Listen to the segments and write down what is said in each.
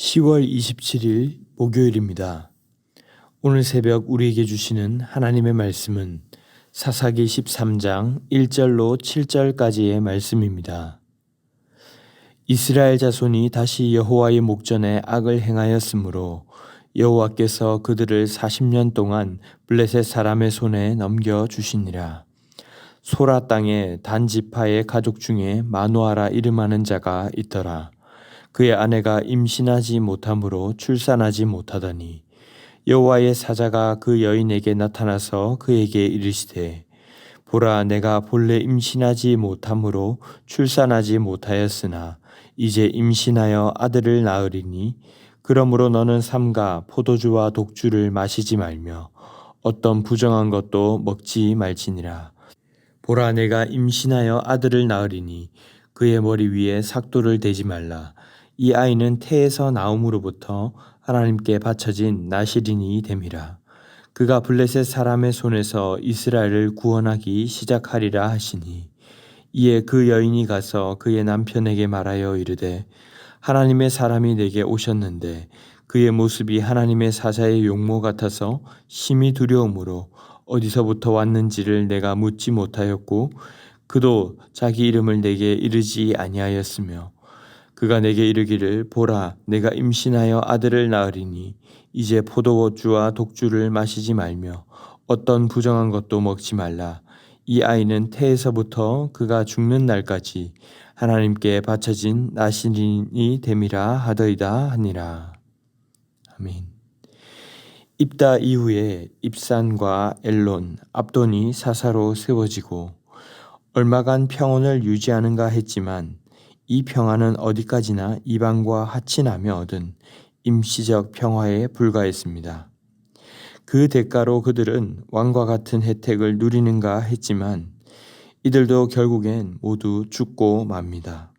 10월 27일 목요일입니다. 오늘 새벽 우리에게 주시는 하나님의 말씀은 사사기 13장 1절로 7절까지의 말씀입니다. 이스라엘 자손이 다시 여호와의 목전에 악을 행하였으므로 여호와께서 그들을 40년 동안 블레셋 사람의 손에 넘겨주시니라. 소라 땅에 단 지파의 가족 중에 마누아라 이름하는 자가 있더라. 그의 아내가 임신하지 못함으로 출산하지 못하더니 여호와의 사자가 그 여인에게 나타나서 그에게 이르시되 보라, 내가 본래 임신하지 못함으로 출산하지 못하였으나 이제 임신하여 아들을 낳으리니 그러므로 너는 삼가 포도주와 독주를 마시지 말며 어떤 부정한 것도 먹지 말지니라. 보라, 내가 임신하여 아들을 낳으리니 그의 머리 위에 삭도를 대지 말라. 이 아이는 태에서 나옴으로부터 하나님께 바쳐진 나실인이 됨이라. 그가 블레셋 사람의 손에서 이스라엘을 구원하기 시작하리라 하시니 이에 그 여인이 가서 그의 남편에게 말하여 이르되 하나님의 사람이 내게 오셨는데 그의 모습이 하나님의 사자의 용모 같아서 심히 두려움으로 어디서부터 왔는지를 내가 묻지 못하였고 그도 자기 이름을 내게 이르지 아니하였으며 그가 내게 이르기를 보라, 내가 임신하여 아들을 낳으리니 이제 포도주와 독주를 마시지 말며 어떤 부정한 것도 먹지 말라. 이 아이는 태에서부터 그가 죽는 날까지 하나님께 바쳐진 나실인이 됨이라 하더이다 하니라. 아멘. 입다 이후에 입산과 엘론, 압돈이 사사로 세워지고 얼마간 평온을 유지하는가 했지만 이 평화는 어디까지나 이방과 하친하며 얻은 임시적 평화에 불과했습니다. 그 대가로 그들은 왕과 같은 혜택을 누리는가 했지만 이들도 결국엔 모두 죽고 맙니다.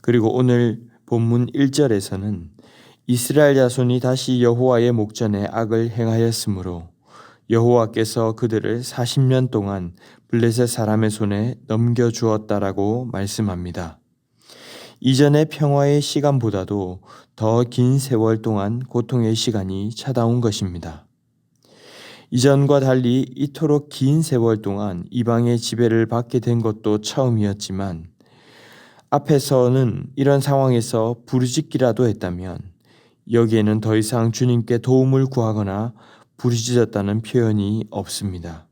그리고 오늘 본문 1절에서는 이스라엘 자손이 다시 여호와의 목전에 악을 행하였으므로 여호와께서 그들을 40년 동안 블레셋 사람의 손에 넘겨주었다라고 말씀합니다. 이전의 평화의 시간보다도 더 긴 세월 동안 고통의 시간이 찾아온 것입니다. 이전과 달리 이토록 긴 세월 동안 이방의 지배를 받게 된 것도 처음이었지만 앞에서는 이런 상황에서 부르짖기라도 했다면 여기에는 더 이상 주님께 도움을 구하거나 부르짖었다는 표현이 없습니다.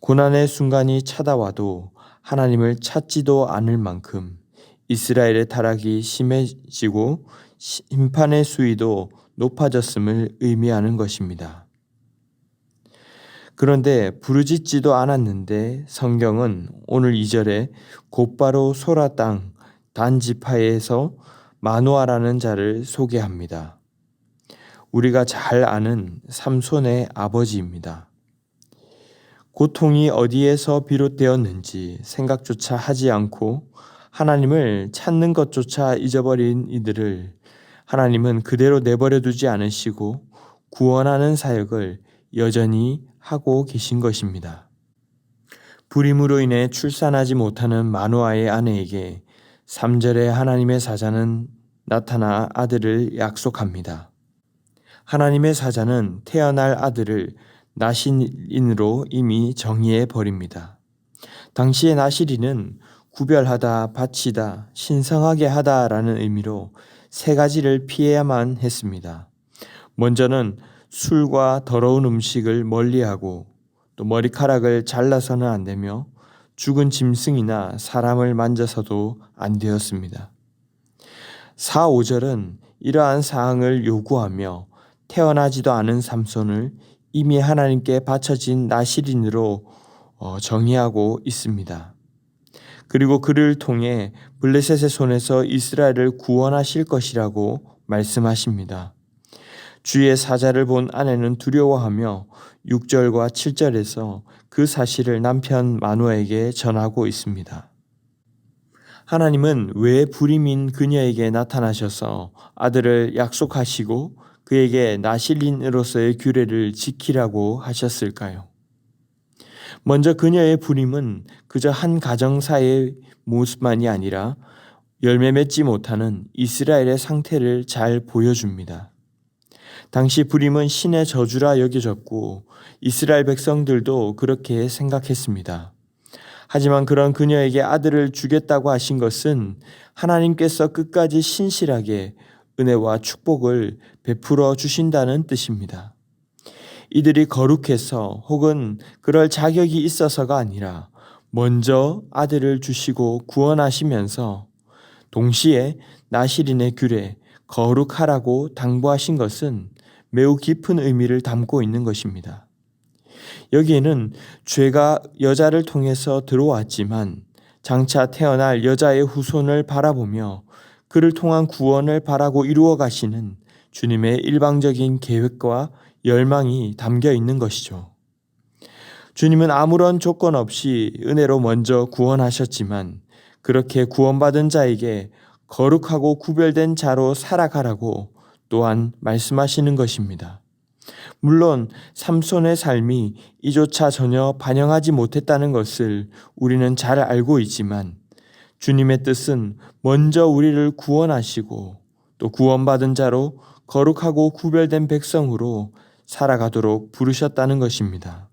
고난의 순간이 찾아와도 하나님을 찾지도 않을 만큼 이스라엘의 타락이 심해지고 심판의 수위도 높아졌음을 의미하는 것입니다. 그런데 부르짖지도 않았는데 성경은 오늘 2절에 곧바로 소라 땅 단 지파에서 마누아라는 자를 소개합니다. 우리가 잘 아는 삼손의 아버지입니다. 고통이 어디에서 비롯되었는지 생각조차 하지 않고 하나님을 찾는 것조차 잊어버린 이들을 하나님은 그대로 내버려 두지 않으시고 구원하는 사역을 여전히 하고 계신 것입니다. 불임으로 인해 출산하지 못하는 마누아의 아내에게 3절에 하나님의 사자는 나타나 아들을 약속합니다. 하나님의 사자는 태어날 아들을 나실인으로 이미 정의해 버립니다. 당시의 나실인은 구별하다, 바치다, 신성하게 하다라는 의미로 세 가지를 피해야만 했습니다. 먼저는 술과 더러운 음식을 멀리하고 또 머리카락을 잘라서는 안 되며 죽은 짐승이나 사람을 만져서도 안 되었습니다. 4, 5절은 이러한 사항을 요구하며 태어나지도 않은 삼손을 이미 하나님께 바쳐진 나실인으로 정의하고 있습니다. 그리고 그를 통해 블레셋의 손에서 이스라엘을 구원하실 것이라고 말씀하십니다. 주의 사자를 본 아내는 두려워하며 6절과 7절에서 그 사실을 남편 마누아에게 전하고 있습니다. 하나님은 왜 불임인 그녀에게 나타나셔서 아들을 약속하시고 그에게 나실인으로서의 규례를 지키라고 하셨을까요? 먼저 그녀의 불임은 그저 한 가정사의 모습만이 아니라 열매 맺지 못하는 이스라엘의 상태를 잘 보여줍니다. 당시 불임은 신의 저주라 여겨졌고 이스라엘 백성들도 그렇게 생각했습니다. 하지만 그런 그녀에게 아들을 주겠다고 하신 것은 하나님께서 끝까지 신실하게 은혜와 축복을 베풀어 주신다는 뜻입니다. 이들이 거룩해서 혹은 그럴 자격이 있어서가 아니라 먼저 아들을 주시고 구원하시면서 동시에 나실인의 규례 거룩하라고 당부하신 것은 매우 깊은 의미를 담고 있는 것입니다. 여기에는 죄가 여자를 통해서 들어왔지만 장차 태어날 여자의 후손을 바라보며 그를 통한 구원을 바라고 이루어 가시는 주님의 일방적인 계획과 열망이 담겨 있는 것이죠. 주님은 아무런 조건 없이 은혜로 먼저 구원하셨지만 그렇게 구원받은 자에게 거룩하고 구별된 자로 살아가라고 또한 말씀하시는 것입니다. 물론 삼손의 삶이 이조차 전혀 반영하지 못했다는 것을 우리는 잘 알고 있지만 주님의 뜻은 먼저 우리를 구원하시고 또 구원받은 자로 거룩하고 구별된 백성으로 살아가도록 부르셨다는 것입니다.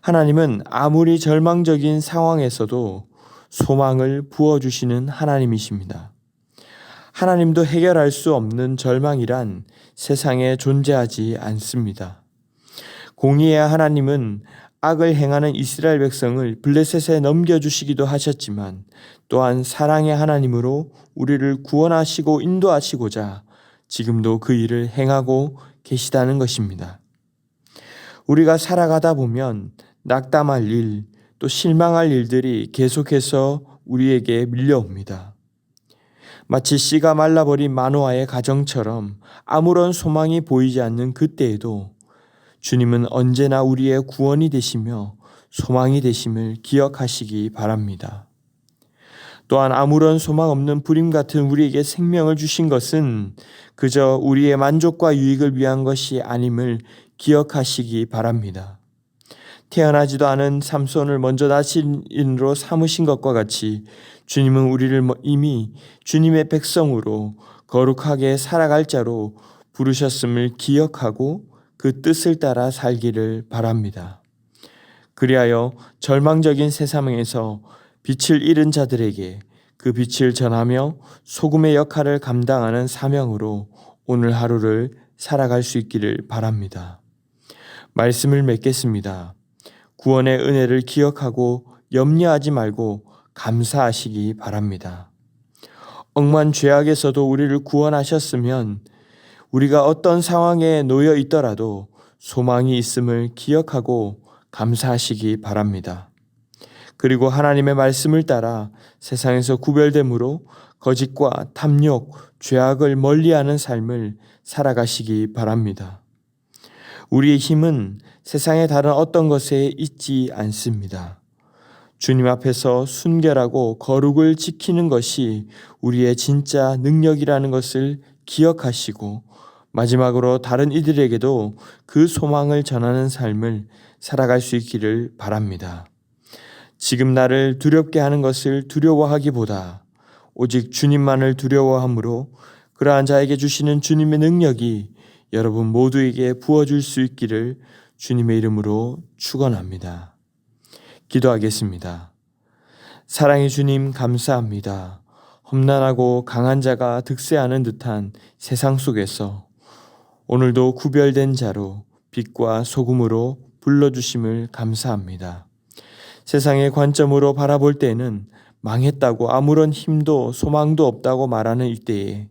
하나님은 아무리 절망적인 상황에서도 소망을 부어주시는 하나님이십니다. 하나님도 해결할 수 없는 절망이란 세상에 존재하지 않습니다. 공의의 하나님은 악을 행하는 이스라엘 백성을 블레셋에 넘겨주시기도 하셨지만 또한 사랑의 하나님으로 우리를 구원하시고 인도하시고자 지금도 그 일을 행하고 계시다는 것입니다. 우리가 살아가다 보면 낙담할 일, 또 실망할 일들이 계속해서 우리에게 밀려옵니다. 마치 씨가 말라버린 마노아의 가정처럼 아무런 소망이 보이지 않는 그때에도 주님은 언제나 우리의 구원이 되시며 소망이 되심을 기억하시기 바랍니다. 또한 아무런 소망 없는 불임 같은 우리에게 생명을 주신 것은 그저 우리의 만족과 유익을 위한 것이 아님을 기억하시기 바랍니다. 태어나지도 않은 삼손을 먼저 나실인으로 삼으신 것과 같이 주님은 우리를 이미 주님의 백성으로 거룩하게 살아갈 자로 부르셨음을 기억하고 그 뜻을 따라 살기를 바랍니다. 그리하여 절망적인 세상에서 빛을 잃은 자들에게 그 빛을 전하며 소금의 역할을 감당하는 사명으로 오늘 하루를 살아갈 수 있기를 바랍니다. 말씀을 맺겠습니다. 구원의 은혜를 기억하고 염려하지 말고 감사하시기 바랍니다. 억만 죄악에서도 우리를 구원하셨으면 우리가 어떤 상황에 놓여 있더라도 소망이 있음을 기억하고 감사하시기 바랍니다. 그리고 하나님의 말씀을 따라 세상에서 구별됨으로 거짓과 탐욕, 죄악을 멀리하는 삶을 살아가시기 바랍니다. 우리의 힘은 세상의 다른 어떤 것에 있지 않습니다. 주님 앞에서 순결하고 거룩을 지키는 것이 우리의 진짜 능력이라는 것을 기억하시고 마지막으로 다른 이들에게도 그 소망을 전하는 삶을 살아갈 수 있기를 바랍니다. 지금 나를 두렵게 하는 것을 두려워하기보다 오직 주님만을 두려워함으로 그러한 자에게 주시는 주님의 능력이 여러분 모두에게 부어줄 수 있기를 주님의 이름으로 축원합니다. 기도하겠습니다. 사랑의 주님 감사합니다. 험난하고 강한 자가 득세하는 듯한 세상 속에서 오늘도 구별된 자로 빛과 소금으로 불러주심을 감사합니다. 세상의 관점으로 바라볼 때는 망했다고 아무런 힘도 소망도 없다고 말하는 이때에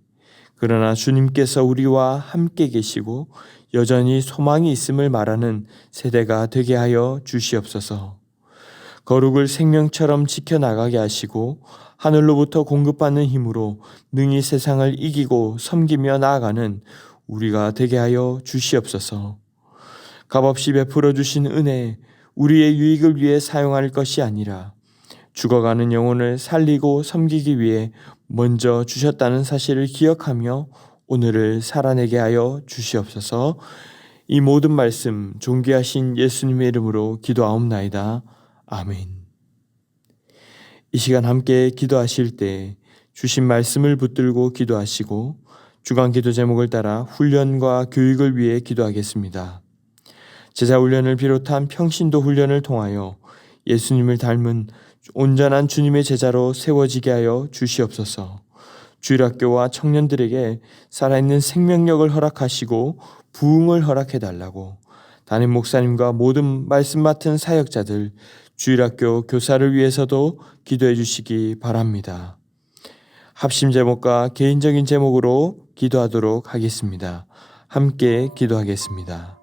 그러나 주님께서 우리와 함께 계시고 여전히 소망이 있음을 말하는 세대가 되게 하여 주시옵소서. 거룩을 생명처럼 지켜나가게 하시고 하늘로부터 공급받는 힘으로 능히 세상을 이기고 섬기며 나아가는 우리가 되게 하여 주시옵소서. 값없이 베풀어 주신 은혜, 우리의 유익을 위해 사용할 것이 아니라 죽어가는 영혼을 살리고 섬기기 위해 먼저 주셨다는 사실을 기억하며 오늘을 살아내게 하여 주시옵소서. 이 모든 말씀 존귀하신 예수님의 이름으로 기도하옵나이다. 아멘. 이 시간 함께 기도하실 때 주신 말씀을 붙들고 기도하시고 주간 기도 제목을 따라 훈련과 교육을 위해 기도하겠습니다. 제자 훈련을 비롯한 평신도 훈련을 통하여 예수님을 닮은 온전한 주님의 제자로 세워지게 하여 주시옵소서. 주일학교와 청년들에게 살아있는 생명력을 허락하시고 부흥을 허락해달라고 담임 목사님과 모든 말씀 맡은 사역자들, 주일학교 교사를 위해서도 기도해 주시기 바랍니다. 합심 제목과 개인적인 제목으로 기도하도록 하겠습니다. 함께 기도하겠습니다.